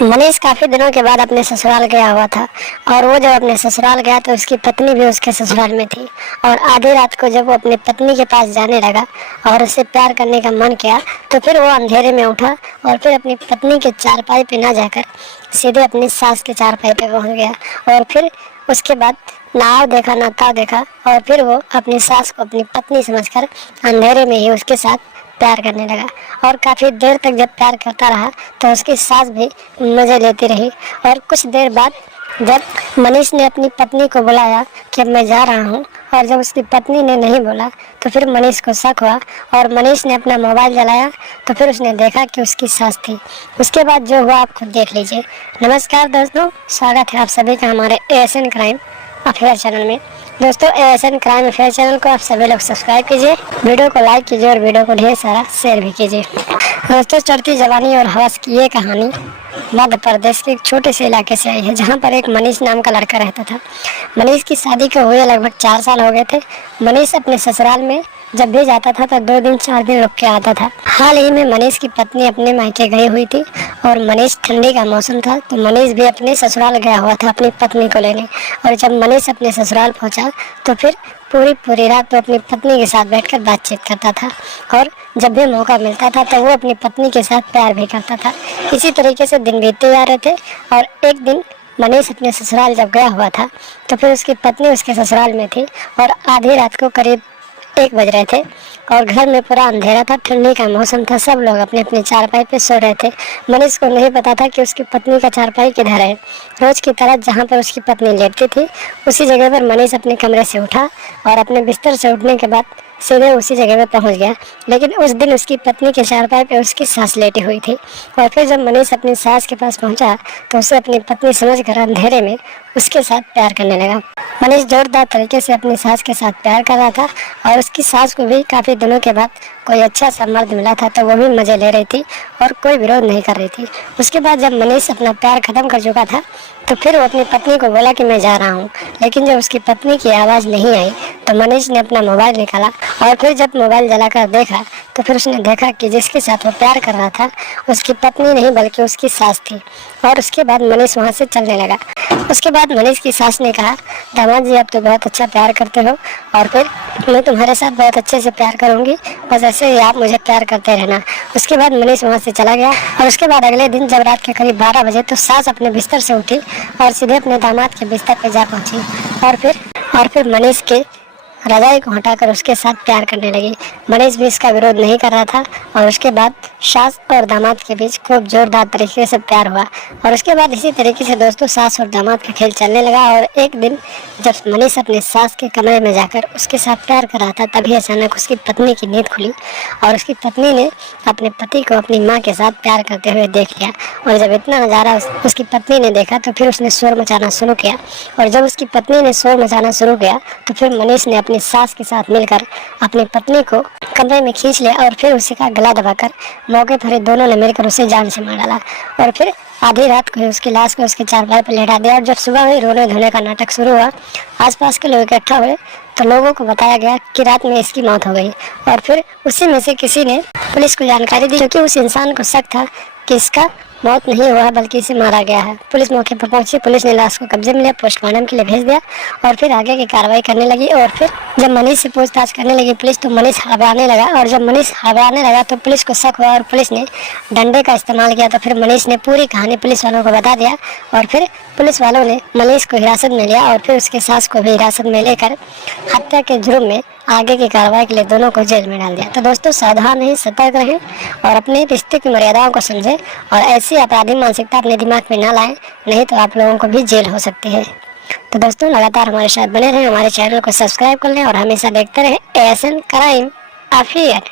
मनीष काफी दिनों के बाद अपने ससुराल गया हुआ था और वो जब अपने ससुराल गया तो उसकी पत्नी भी उसके ससुराल में थी। और आधी रात को जब वो अपनी पत्नी के पास जाने लगा और उससे प्यार करने का मन किया तो फिर वो अंधेरे में उठा और फिर अपनी पत्नी के चारपाई पे ना जाकर सीधे अपनी सास के चारपाई पे पहुंच गया। और फिर उसके बाद ना आव देखा ना ताव देखा और फिर वो अपनी सास को अपनी पत्नी समझकर अंधेरे में ही उसके साथ प्यार करने लगा। और काफ़ी देर तक जब प्यार करता रहा तो उसकी सास भी मज़े लेती रही। और कुछ देर बाद जब मनीष ने अपनी पत्नी को बुलाया कि अब मैं जा रहा हूँ, और जब उसकी पत्नी ने नहीं बोला तो फिर मनीष को शक हुआ और मनीष ने अपना मोबाइल जलाया तो फिर उसने देखा कि उसकी सास थी। उसके बाद जो हुआ आप खुद देख लीजिए। नमस्कार दोस्तों, स्वागत है आप सभी का हमारे ASN क्राइम अफेयर चैनल में। दोस्तों, ASN क्राइम अफेयर चैनल को आप सभी लोग सब्सक्राइब कीजिए, वीडियो को लाइक कीजिए और वीडियो को ढेर सारा शेयर भी कीजिए। दोस्तों, चढ़ती जवानी और हवस की ये कहानी मध्य प्रदेश के एक छोटे से इलाके से आई है, जहाँ पर एक मनीष नाम का लड़का रहता था। मनीष की शादी को हुए लगभग 4 साल हो गए थे। मनीष अपने ससुराल में जब भी जाता था तो 2 दिन 4 दिन रुक के आता था। हाल ही में मनीष की पत्नी अपने मायके गई हुई थी और मनीष ठंडी का मौसम था तो मनीष भी अपने ससुराल गया हुआ था अपनी पत्नी को लेने। और जब मनीष अपने ससुराल पहुंचा तो फिर पूरी रात वो अपनी पत्नी के साथ बैठकर बातचीत करता था और जब भी मौका मिलता था तो वो अपनी पत्नी के साथ प्यार भी करता था। इसी तरीके से दिन बीतते जा रहे थे और एक दिन मनीष अपने ससुराल जब गया हुआ था तो फिर उसकी पत्नी उसके ससुराल में थी और आधी रात को करीब 1 बज रहे थे और घर में पूरा अंधेरा था, ठंडी का मौसम था, सब लोग अपने अपने चारपाई पे सो रहे थे। मनीष को नहीं पता था कि उसकी पत्नी का चारपाई किधर है। रोज की तरह जहाँ पर उसकी पत्नी लेटती थी उसी जगह पर मनीष अपने कमरे से उठा और अपने बिस्तर से उठने के बाद सीधे उसी जगह पर पहुंच गया। लेकिन उस दिन उसकी पत्नी के चारपाई पे उसकी सास लेटी हुई थी। और फिर जब मनीष अपनी सास के पास पहुंचा तो उसे अपनी पत्नी समझकर अंधेरे में उसके साथ प्यार करने लगा। मनीष जोरदार तरीके से अपनी सास के साथ प्यार कर रहा था और उसकी सास को भी काफ़ी दिनों के बाद कोई अच्छा सा मर्द मिला था तो वो भी मज़े ले रही थी और कोई विरोध नहीं कर रही थी। उसके बाद जब मनीष अपना प्यार ख़त्म कर चुका था तो फिर वो अपनी पत्नी को बोला कि मैं जा रहा हूँ। लेकिन जब उसकी पत्नी की आवाज़ नहीं आई तो मनीष ने अपना मोबाइल निकाला और फिर जब मोबाइल जलाकर देखा तो फिर उसने देखा कि जिसके साथ वो प्यार कर रहा था उसकी पत्नी नहीं बल्कि उसकी सास थी। और उसके बाद मनीष वहाँ से चलने लगा। उसके बाद मनीष की सास ने कहा, दामाद जी आप तो बहुत अच्छा प्यार करते हो और फिर मैं तुम्हारे साथ बहुत अच्छे से प्यार करूंगी, बस ऐसे ही आप मुझे प्यार करते रहना। उसके बाद मनीष वहाँ से चला गया और उसके बाद अगले दिन जब रात के करीब 12 बजे तो सास अपने बिस्तर से उठी और सीधे अपने दामाद के बिस्तर पर जा पहुंची और फिर मनीष के रजाई को हटाकर उसके साथ प्यार करने लगी। मनीष भी इसका विरोध नहीं कर रहा था और उसके बाद सास और दामाद के बीच खूब जोरदार तरीके से प्यार हुआ। और उसके बाद इसी तरीके से दोस्तों सास और दामाद का खेल चलने लगा। और एक दिन जब मनीष अपने सास के कमरे में जाकर उसके साथ प्यार कर रहा था तभी अचानक उसकी पत्नी की नींद खुली और उसकी पत्नी ने अपने पति को अपनी माँ के साथ प्यार करते हुए देख लिया। और जब इतना नज़ारा उसकी पत्नी ने देखा तो फिर उसने शोर मचाना शुरू किया। और जब उसकी पत्नी ने शोर मचाना शुरू किया तो फिर मनीष ने अपनी सास के साथ मिलकर अपनी पत्नी को कमरे में खींच लिया और फिर उसी का गला दबाकर मौके पर दोनों ने मिलकर उसे जान से मार डाला। और फिर आधी रात को उसकी लाश को उसके चारपाई पर लेटा दिया। और जब सुबह हुई रोने धोने का नाटक शुरू हुआ, आसपास के लोग इकट्ठा हुए तो लोगों को बताया गया कि रात में इसकी मौत हो गई। और फिर उसी में से किसी ने पुलिस को जानकारी दी क्योंकि उस इंसान को शक था कि इसका मौत नहीं हुआ बल्कि इसे मारा गया है। पुलिस मौके पर पहुंची, पुलिस ने लाश को कब्जे में लिया, पोस्टमार्टम के लिए भेज दिया और फिर आगे की कार्रवाई करने लगी। और फिर जब मनीष से पूछताछ करने लगी पुलिस तो मनीष हड़बड़ाने लगा। और जब मनीष हड़बड़ाने लगा तो पुलिस को शक हुआ और पुलिस ने डंडे का इस्तेमाल किया। तो फिर मनीष ने पूरी कहानी पुलिस वालों को बता दिया और फिर पुलिस वालों ने मनीष को हिरासत में लिया और फिर उसके सास को भी हिरासत में लेकर हत्या के जुर्म में आगे की कार्रवाई के लिए दोनों को जेल में डाल दिया। तो दोस्तों सावधान रहें, सतर्क रहें और अपने रिश्ते की मर्यादाओं को समझें और ऐसी अपराधी मानसिकता अपने दिमाग में ना लाएं, नहीं तो आप लोगों को भी जेल हो सकती है। तो दोस्तों लगातार हमारे साथ बने रहें, हमारे चैनल को सब्सक्राइब कर लें और हमेशा देखते रहें ASN क्राइम अफेयर।